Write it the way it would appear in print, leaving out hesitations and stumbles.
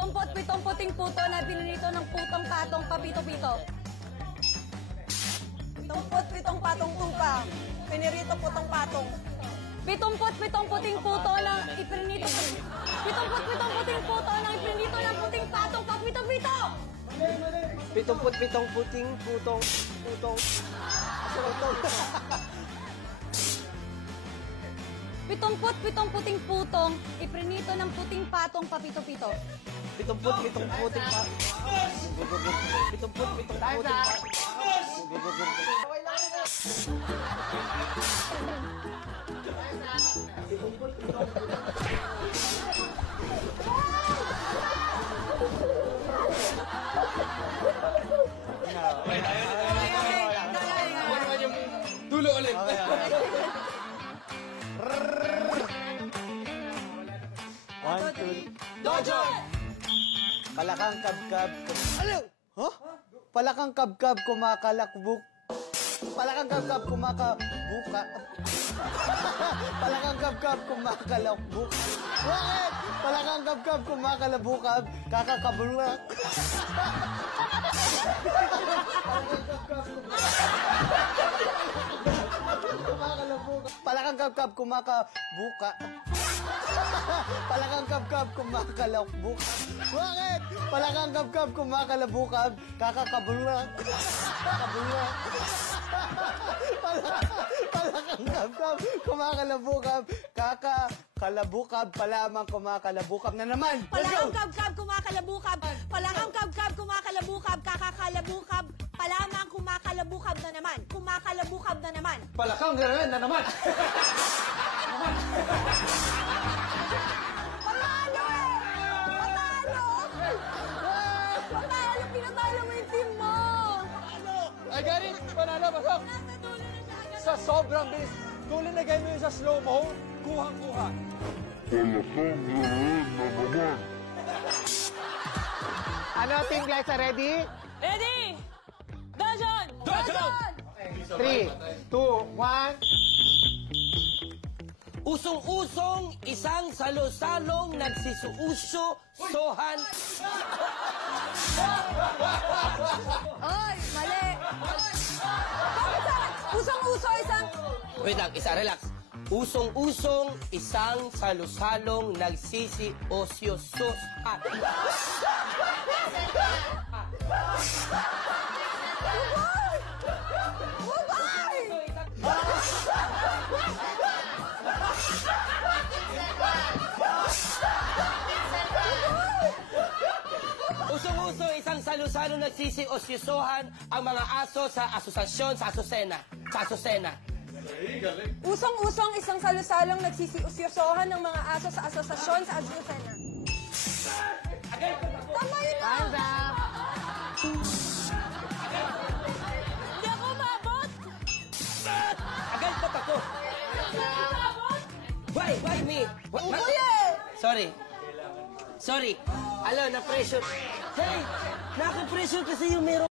Pitong puting puto na pinirito ng putong patong papito-pito. 77 patong tupa. Pinirito putong patong. 77 puting puto lang ipinirito. 77 puting puto lang ipinirito ng puting patong papito-pito. 77 puting putong. 77 puting putong ipinirito ng puting patong papito-pito. 77 puting pa. 77 puting pa. Dulo ulit. One, two. Dojo! Palakang kabkab. Ano? Huh? Palakang kabkab kumakalakbuk. Palakang kabkab kumakabuka. Palakang kabkab kumakalakbuk. Bakit? Palakang kabkab kumakalabukab. Kakakabulak. Palakang kabkab kumakabuka. Palakang kabkab kumakalakbuk. Bakit? Palakang kabkab kumakalabukab. Kakakabulak. Kakabulak. Palakang kabkab kumakalabukab. Kakakalabukab. Palamang kumakalabukab na naman. Palakang kabkab kumakalabukab. Palakang kabkab kumakalabukab. Kakakalabukab. Palamang kumakalabukab na naman. Kumakalabukab na naman. Palakang gano'n na naman. Panalo eh! Panalo! Panalo! Pinatalo mo yung team mo! Ay, Gary, panalo, pasok. Nasa dulo na siya. Sa sobrang bilis, kung linagay mo yun sa slow-mo, kuhang-kuha. Ano, Team Glyza, ready? Ready? Dojon! Dojon! 3, 2, 1. Usong-usong, isang salo-salong nagsisuuso-sohan. Ay, mali! Bakit sa usong-uso isang... Wait lang, relax. Usong-usong, isang salo-salong nagsisi-osyo-sohan. Usong-uso, isang salo-salo nagsisi-osyosohan ang mga aso sa asosasyon sa Asusena. Usong-usong isang salusalong nagsisiusyosohan ng mga aso sa asosasyon sa Azucena. Tama yun na! Hindi ako umabot! Agad ba't ako? Why me? Sorry. Alam, na-pressure. Hey, naka-pressure kasi yung meron.